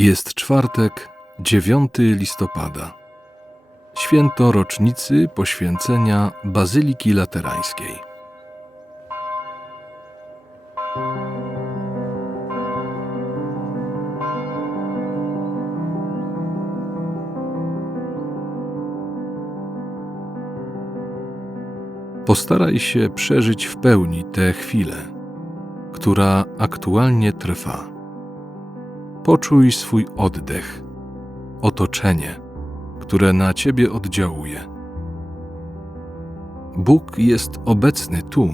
Jest czwartek, 9 listopada. Święto rocznicy poświęcenia Bazyliki Laterańskiej. Postaraj się przeżyć w pełni tę chwilę, która aktualnie trwa. Poczuj swój oddech, otoczenie, które na ciebie oddziałuje. Bóg jest obecny tu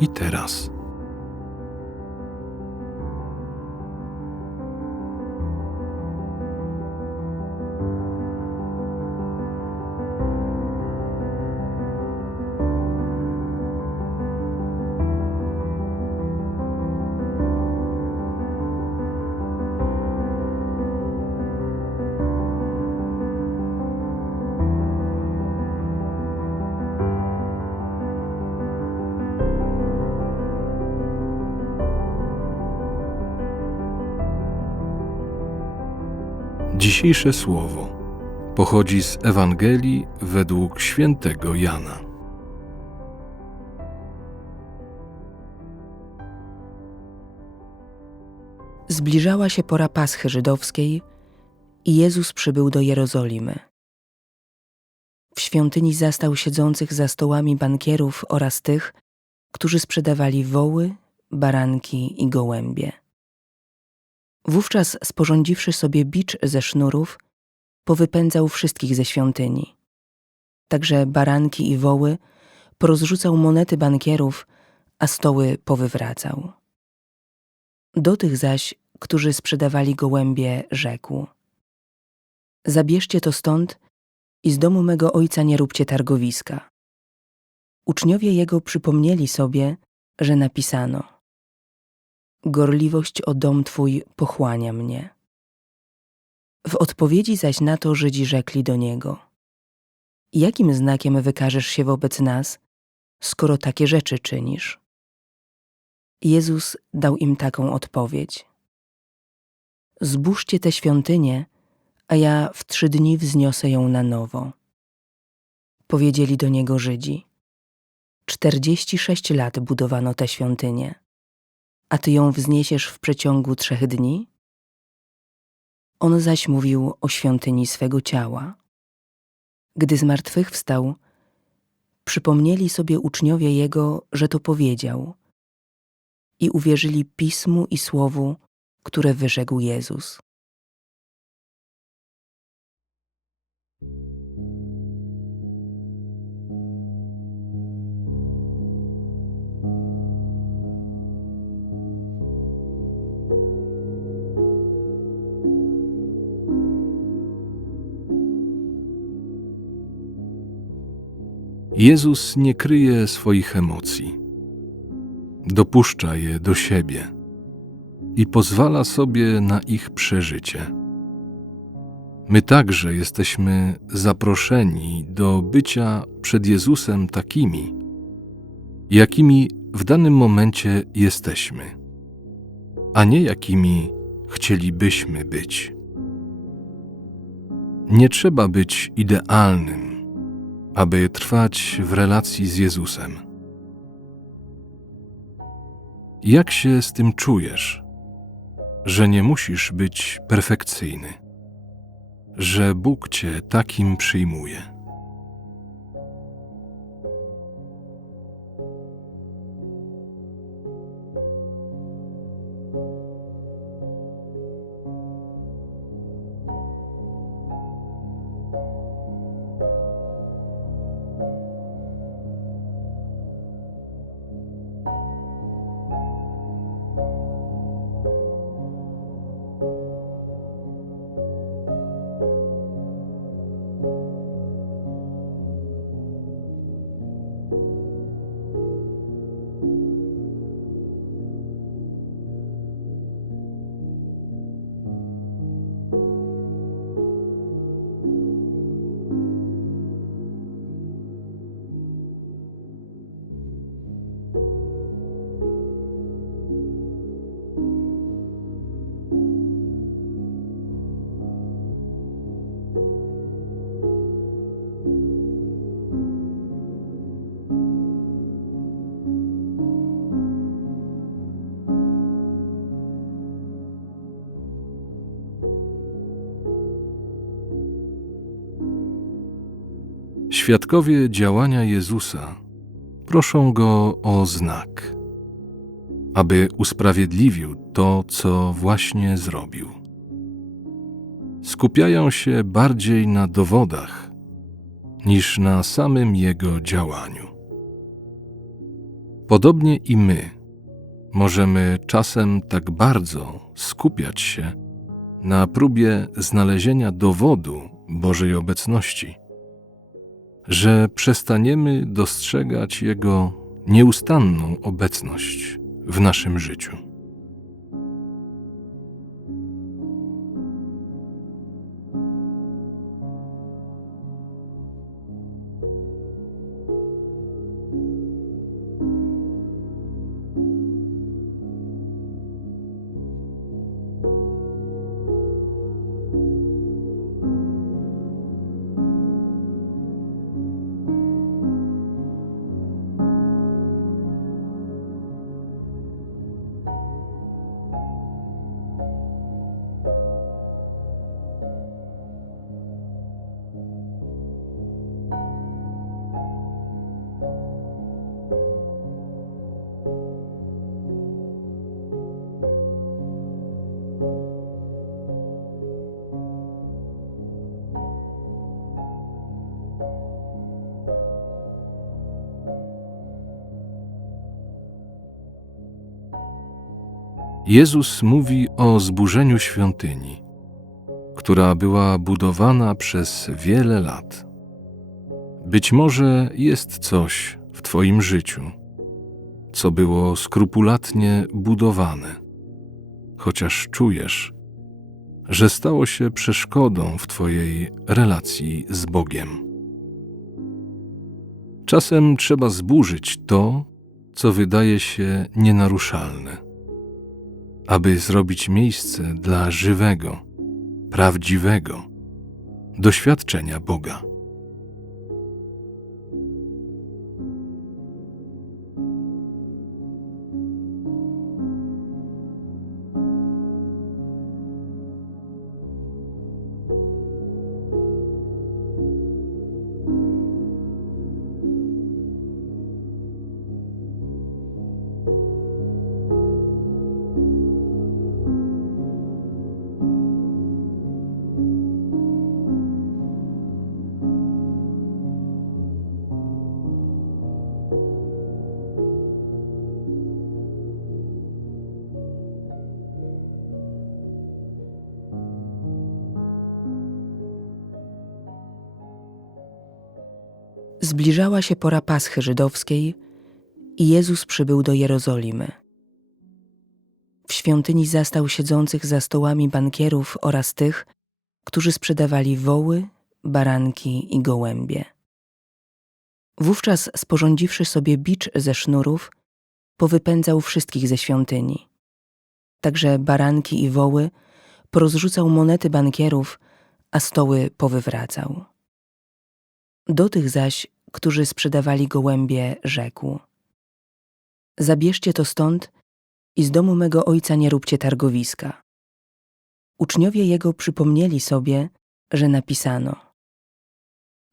i teraz. Dzisiejsze słowo pochodzi z Ewangelii według świętego Jana. Zbliżała się pora Paschy żydowskiej i Jezus przybył do Jerozolimy. W świątyni zastał siedzących za stołami bankierów oraz tych, którzy sprzedawali woły, baranki i gołębie. Wówczas, sporządziwszy sobie bicz ze sznurów, powypędzał wszystkich ze świątyni. Także baranki i woły porozrzucał monety bankierów, a stoły powywracał. Do tych zaś, którzy sprzedawali gołębie, rzekł: Zabierzcie to stąd i z domu mego ojca nie róbcie targowiska. Uczniowie jego przypomnieli sobie, że napisano: Gorliwość o dom twój pochłania mnie. W odpowiedzi zaś na to Żydzi rzekli do niego: Jakim znakiem wykażesz się wobec nas, skoro takie rzeczy czynisz? Jezus dał im taką odpowiedź: Zbóżcie tę świątynię, a ja w trzy dni wzniosę ją na nowo. Powiedzieli do niego Żydzi: Czterdzieści sześć lat budowano tę świątynię, a ty ją wzniesiesz w przeciągu trzech dni? On zaś mówił o świątyni swego ciała. Gdy zmartwychwstał, przypomnieli sobie uczniowie jego, że to powiedział i uwierzyli pismu i słowu, które wyrzekł Jezus. Jezus nie kryje swoich emocji. Dopuszcza je do siebie i pozwala sobie na ich przeżycie. My także jesteśmy zaproszeni do bycia przed Jezusem takimi, jakimi w danym momencie jesteśmy, a nie jakimi chcielibyśmy być. Nie trzeba być idealnym, aby trwać w relacji z Jezusem. Jak się z tym czujesz, że nie musisz być perfekcyjny, że Bóg cię takim przyjmuje? Świadkowie działania Jezusa proszą go o znak, aby usprawiedliwił to, co właśnie zrobił. Skupiają się bardziej na dowodach niż na samym jego działaniu. Podobnie i my możemy czasem tak bardzo skupiać się na próbie znalezienia dowodu Bożej obecności, że przestaniemy dostrzegać Jego nieustanną obecność w naszym życiu. Jezus mówi o zburzeniu świątyni, która była budowana przez wiele lat. Być może jest coś w Twoim życiu, co było skrupulatnie budowane, chociaż czujesz, że stało się przeszkodą w Twojej relacji z Bogiem. Czasem trzeba zburzyć to, co wydaje się nienaruszalne aby zrobić miejsce dla żywego, prawdziwego doświadczenia Boga. Zbliżała się pora Paschy żydowskiej i Jezus przybył do Jerozolimy. W świątyni zastał siedzących za stołami bankierów oraz tych, którzy sprzedawali woły, baranki i gołębie. Wówczas, sporządziwszy sobie bicz ze sznurów, powypędzał wszystkich ze świątyni. Także baranki i woły porozrzucał monety bankierów, a stoły powywracał. Do tych zaś, którzy sprzedawali gołębie, rzekł: Zabierzcie to stąd i z domu mego ojca nie róbcie targowiska. Uczniowie jego przypomnieli sobie, że napisano: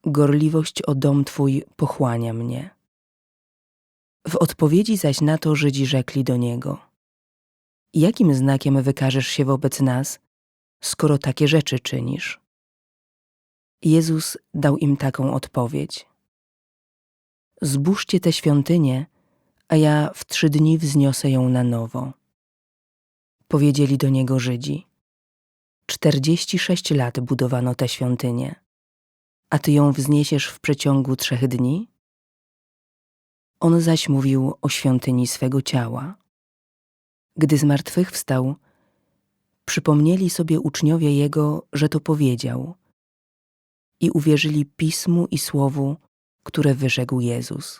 Gorliwość o dom twój pochłania mnie. W odpowiedzi zaś na to Żydzi rzekli do niego: Jakim znakiem wykażesz się wobec nas, skoro takie rzeczy czynisz? Jezus dał im taką odpowiedź: Zbóżcie tę świątynię, a ja w trzy dni wzniosę ją na nowo. Powiedzieli do niego Żydzi: Czterdzieści sześć lat budowano tę świątynię, a ty ją wzniesiesz w przeciągu trzech dni? On zaś mówił o świątyni swego ciała. Gdy zmartwychwstał, przypomnieli sobie uczniowie jego, że to powiedział i uwierzyli pismu i słowu, które wyrzekł Jezus.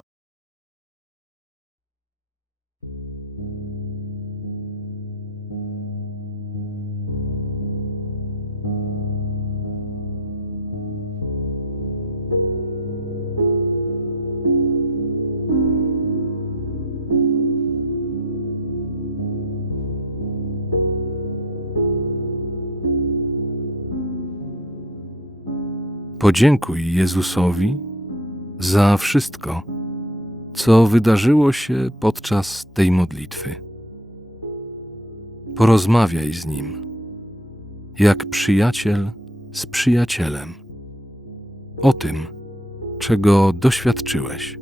Podziękuj Jezusowi za wszystko, co wydarzyło się podczas tej modlitwy. Porozmawiaj z nim, jak przyjaciel z przyjacielem, o tym, czego doświadczyłeś.